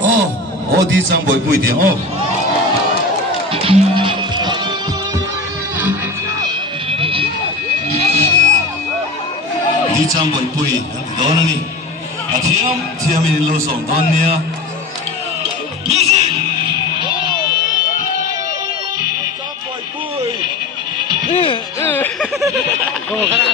哦，我啲真袂不一定哦。啲真袂背，多呢你？啊，天咪路上多呢？Como ganan.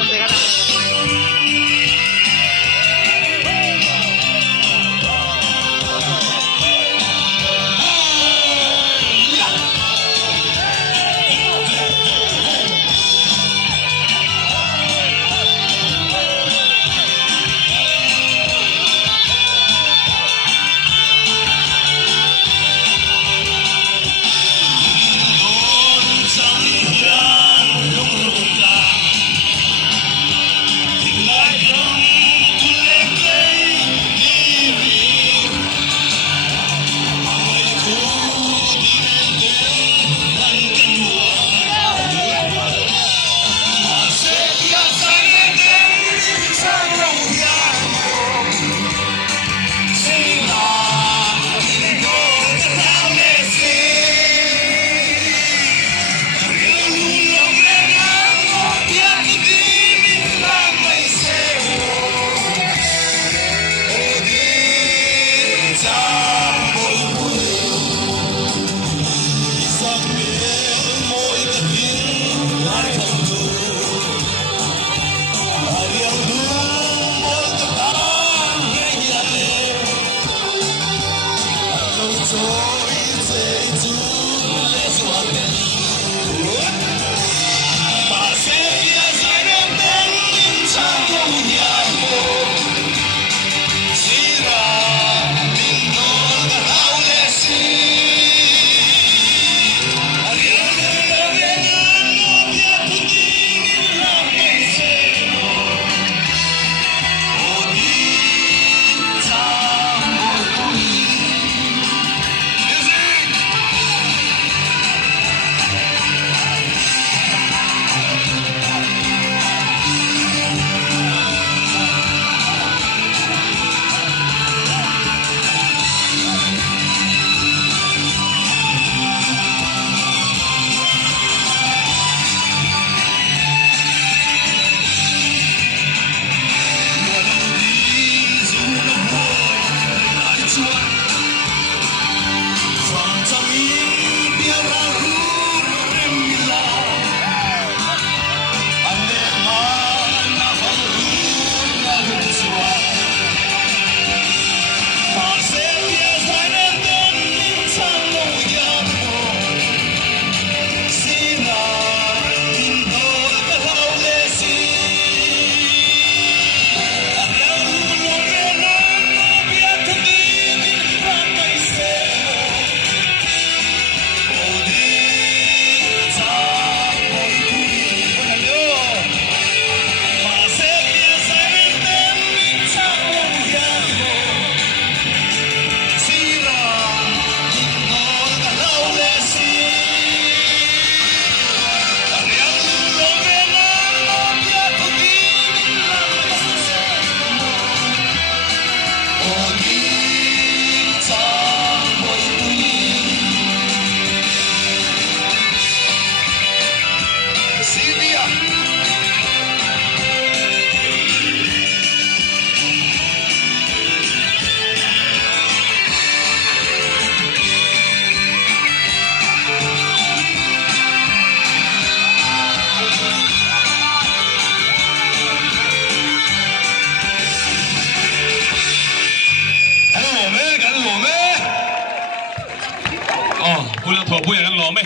Thua puya kan lo me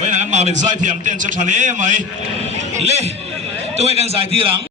với là mà mình giải thiểm tiền cho cho lẽ mày lê tôi kan giải thi rằng